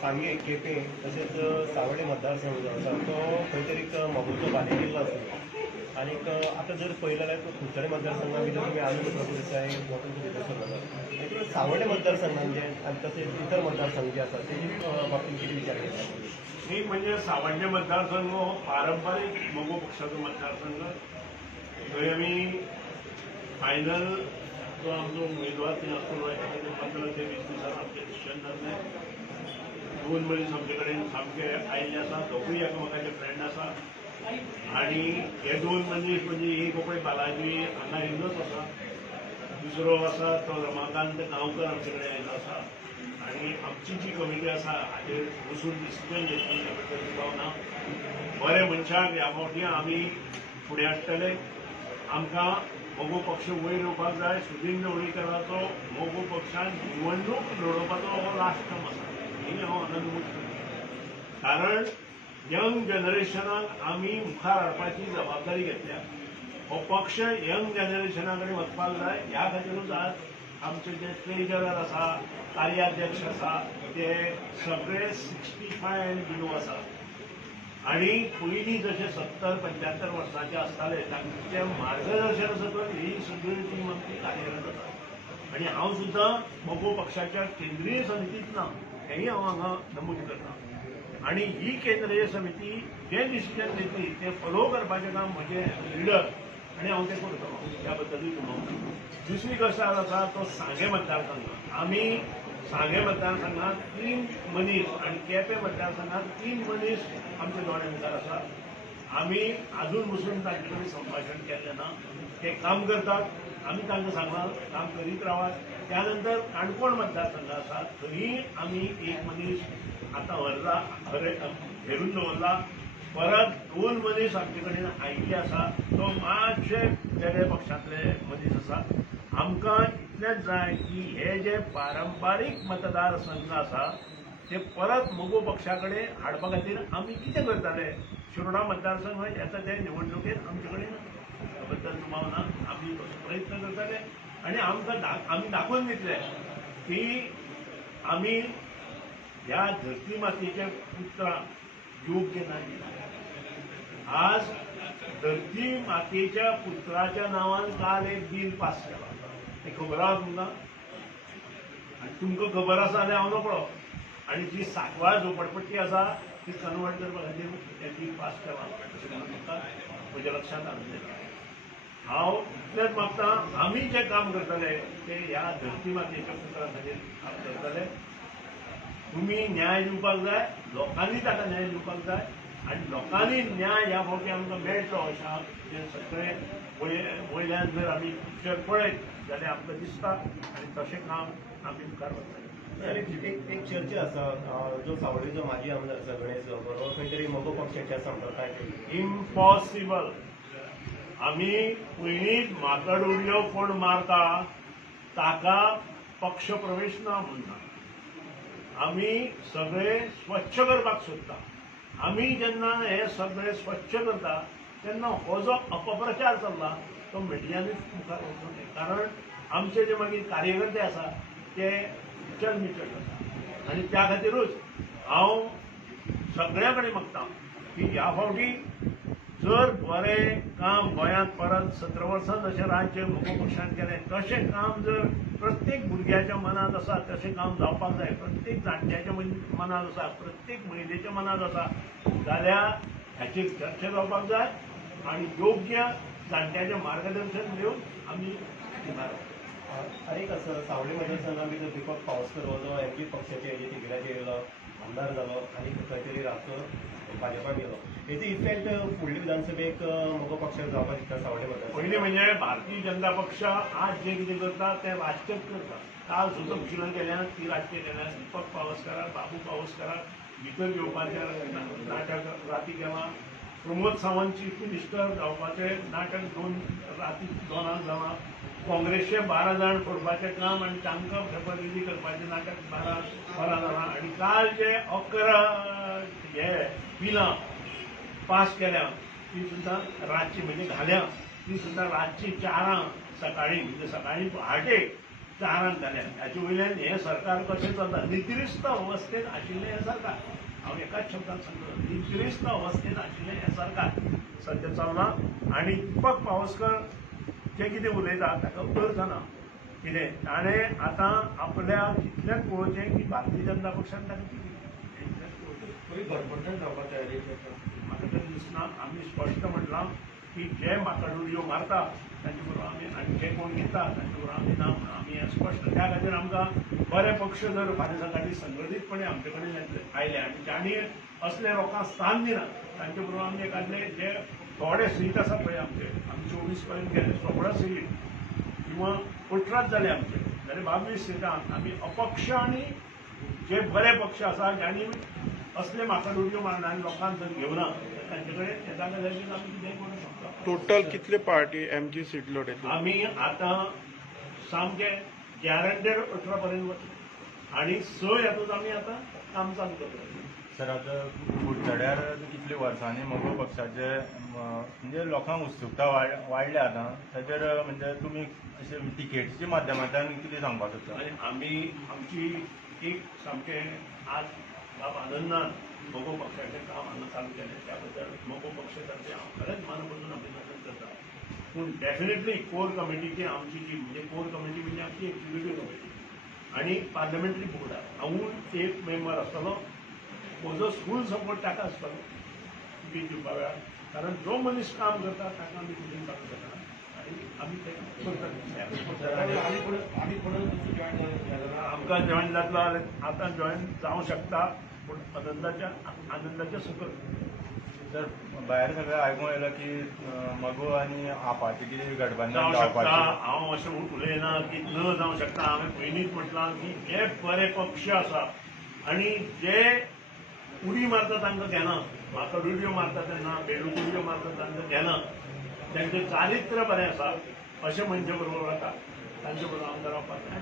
सांगे केपें तशेंच सावड्डे मतदारसंघ जो आसा तो खंय तरी एक मोगोचो बालेकिल्लो आसा आनीक आतां जर पळयलें जाल्यार कुडचडे मतदारसंघा भितर तुमी आनंद प्रभू देसाय वचून भितर सरला देखून सावड्डे मतदारसंघान जे आनी तशेंच इतर मतदारसंघ जे आसा तेजे बाबतींत कितें विचार करता एक म्हणजे सावड्डे मतदारसंघ हो पारंपारीक मोगो पक्षाचो मतदारसंघ. थंय आमी फायनल जो आमचो उमेदवार थंय आसतलो 15 ते 20 दिसांनी आमचें डिसिशन जातलें. दोन मनीस आमचे कडेन सामके आयिल्ले आसा, दोगूय एकामेकाचे फ्रेंड आसा आनी हे दोन मनीस म्हणजे एक पळय बालाजी हांगा येयल्लोच आसा, दुसरो आसा तो रमाकांत गांवकर आमचे कडेन आयिल्लो आसा आनी आमची जी कमिटी आसा हाचेर बसून डिसिजन घेतली त्या बद्दल दुबाव ना. बरे मनशाक ह्या फावटी आमी फुडें हाडटले. आमकां मोगो पक्ष वयर येवपाक जाय. सुदीन ढवळीकराचो मोगो पक्षान निवडणूक लडोवपाचो हो लास्ट टर्म आसा ही हांव आनंद करता. कारण यंग जनरेशनाक आमी मुखार हाडपाची जबाबदारी घेतल्या. हो पक्ष यंग जनरेशना कडेन वचपाक जाय. ह्या खातीरूच आज आमचे जे ट्रेजरर आसा, कार्याध्यक्ष आसा ते सगळे 65 एंड बिलो आसा आनी पयलीं जशे 70-75 वर्सांचे आसताले तांचे मार्गदर्शन सकयल ही सगळी टीम आमची कार्यरत आसा आनी हांव सुद्दां मोगो पक्षाच्या केंद्रीय समितींत ना हेंय हांव हांगा नमूद करता आनी ही केंद्रीय समिती जे डिसिजन घेतली ते फॉलो करपाचें काम म्हजे लिडर आनी हांव तें करतलो त्या बद्दलूय तुम्हाला. दुसरी गजाल आसा तो सांगे मतदारसंघ. आमी सांगे मतदारसंघात 3 मनीस आनी केपें मतदारसंघात 3 मनीस आमचे दोळे मुखार आसा. आमी आजून पसून तांचे कडेन संभाशण केल्लें ना. ते काम करतात, आमी तांकां सांगलां काम करीत रावात. त्या नंतर काणकोण मतदारसंघ आसा थंय आमी एक मनीस आतां हेरून दवरला. परत 2 मनीस आमचे कडेन आयिल्ले आसा. तो मातशे वेगळे पक्षांतले मनीस आसा. आमकां इतलेंच जाय की हे जे पारंपारीक मतदारसंघ आसा ते परत मोगो पक्षा कडेन हाडपा खातीर आमी कितें करताले. शिरोडा मतदारसंघ येता ते निवडणुकेंत आमचे कडेन त्या बद्दल दुबाव आमी तसो प्रयत्न करताले आनी आमी दाखोवन दितले की आमी ह्या धरती मातयेच्या पुत्रांक योग्य न्याय दिला. आज धरती मातयेच्या पुत्राच्या नांवान काल एक बिल पास केला. ते खबर आहा तुमकां आनी तुमकां खबर आसा जाल्यार हांव नकळो. आनी जी साकवाळ झोपडपट्टी आसा ती कन्वर्ट करपा खातीर हें बिल पास केलां अशें म्हणून म्हाका म्हज्या लक्षांत हाडून दिलां. हांव इतलेंच मागतां आमी जें काम करतले तें ह्या धरती मातयेच्या पुत्रा खातीर काम करतले. तुमी न्याय दिवपाक जाय, लोकांनी ताका न्याय दिवपाक जाय आनी लोकांनी न्याय ह्या फावटी आमकां मेळटलो अशें हें सगळें वयल्यान जर आमी पिक्चर पळयत जाल्यार आमकां दिसता आनी तशें काम आमी मुखार वतले. एक चर्चा आसा जो सावड्डेचो माजी आमदार आसा गणेश गांवकर हो खंय तरी मोगो पक्षाच्या संपर्कांत इम्पॉसिबल. आमी पयलींच माकड उडयो कोण मारता ताका पक्ष प्रवेश ना म्हणटा. आमी सगळे स्वच्छ करपाक सोदता. आमी जेन्ना हे सगळे स्वच्छ करता तेन्ना हो जो अपप्रचार चल्ला तो मिडियांनीच मुखार वचूं न्हय. कारण आमचे जे मागीर कार्यकर्ते आसा ते चलमिचल आसा आनी त्या खातीरूच हांव सगळ्या कडेन मागतां की ह्या फावटी जर बरें काम गोंयांत परत 17 वर्सां जशें राज्य मोगो पक्षान केलें तशें काम जर प्रत्येक भुरग्याच्या मनांत आसा तशें काम जावपाक जाय, प्रत्येक जाणट्याच्या मनांत आसा, प्रत्येक महिलेच्या मनांत आसा जाल्यार हाचेर चर्चा जावपाक जाय आनी योग्य जाणट्याचें मार्गदर्शन दिवन आमी मुखार आनीक आसा सावड्डे मतदारसंघा भितर दिपक पावसकर हो जो एमपी पक्षाचे हेजे तिकेटाचेर येयलो आमदार जालो आनी खंय तरी रातचो भाजपाक गेलो. हेचो इफेक्ट फुडल्या विधानसभेक मोगो पक्षाक जावपाक दिसता सावड्डे मतदारसंघ. पयलीं म्हणजे भारतीय जनता पक्ष आज जे कितें करता तें राजकीय करता. काल सुद्दां घोशणा केल्या ती राजकीय केल्या. दिपक पावसकाराक बाबू पावसकाराक भितर घेवपाचें नाटक राती केलां. प्रमोद सावंत चीफ मिनिस्टर जावपाचें नाटक 2 राती 2 जालां. काँग्रेसचे 12 जाण फोडपाचें काम आनी तांकां शपथविधी करपाचें नाटक 12 जालां आनी काल जे 11 हे बिलां पास केल्या ती सुद्दां रातची म्हणजे घाल्या ती सुद्दां रातची 4 सकाळीं म्हणजे सकाळीं 8 जाणान जाल्यार हाचे वयल्यान हें सरकार कशें चलता नितिरिस्त अवस्थेत आशिल्लें हें सरकार. हांव एकाच शब्दात सांगता नितिरिस्त अवस्थेत आशिल्लें हें सरकार सद्या चलना. आनी दीपक पावसकर जे कितें उलयता ताका अर्थ ना. कितें ताणें आतां आपल्याक इतलेंच पळोवचें की भारतीय जनता पक्षान ताका कितें इतलेंच पळोवचें. खंय घरपट्टण जावपाक तयारी करता. म्हाका तरी दिसना. आमी स्पश्ट म्हटलां की जे म्हाका डुडयो मारता तांचे बरोबर आमी आनी जे कोण घेता तांचे बरोबर आमी ना म्हणून आमी हें स्पश्ट. त्या खातीर आमकां बरे पक्ष जर फाल्यां सकाळी संघटीतपणे आमचे कडेन आयले आनी तांणी असले लोकांक स्थान दिना तांचे बरोबर आमी एखादले जे थोडे सीट आसा पळय आमचे 24 पर्यंत गेले 16 सीट किंवा 18 जाले आमचे जाल्यार 22 सिटां आमी अपक्ष आनी जे बरे पक्ष आसा ज्यांनी असले म्हाका डुडयो मारणारे लोकांक जर घेवना तांचे कडेन त्या जाग्यार आमी कितेंय करूंक शकता. टोटल कितले पार्टी एमची सीट लढयतली? आमी आतां सामके गॅरंटेड 18 पर्यंत वता आनी 6 हातूंत आमी आतां काम चालू करता. सर आतां कुडचड्यार कितले वर्सांनी मगो पक्षाचे म्हणजे लोकांक उत्सुकता वाडल्या आतां ताचेर म्हणजे तुमी अशे टिकेटीच्या माध्यमांतल्यान कितें सांगपाक सोदता? आनी आमी आमची एक सामकें आज बाब आनंदान मगो पक्षाचें काम हांगा चालू केलें त्या बद्दल मगो पक्षातर्फे हांव खरेंच मनपूर्वक अभिनंदन करता. पूण डेफिनेटली कोर कमिटीची आमची जी म्हणजे कोर कमिटी म्हणजे आमची एक्झिक्युटीव कमिटी आनी पार्लमेंटरी बोर्ड आसा हांवूय एक मेंबर आसतलो. म्हजो फूल सपोर्ट ताका आसतलो स्पीच दिवपा वेळार कारण जो मनीस काम करता ताका आमी फुडें चालू करता आनी आमी तें करता. आनी कोण जॉईन जालें आमकां जॉईन जातलो जाल्यार आतां जॉईन जावंक शकता पूण आनंदाच्या सकल. सर भायर सगळें आयकूंक येयलां की मगो आनी आपाचें कितें गठबंधन जावंक शकता. जावपाचें. हांव अशें उलयना की न जावंक शकता. हांवें पयलींच म्हटलां की जे बरे पक्ष आसा आनी जे उडी मारता तांकां घेना म्हाका डुडयो मारता तेन्ना बेडुडयो मारता तांकां घेना तेंचें चारित्र्य बरें आसा अशे मनशे बरोबर वता तांचे बरोबर आमकां रावपाक जाय.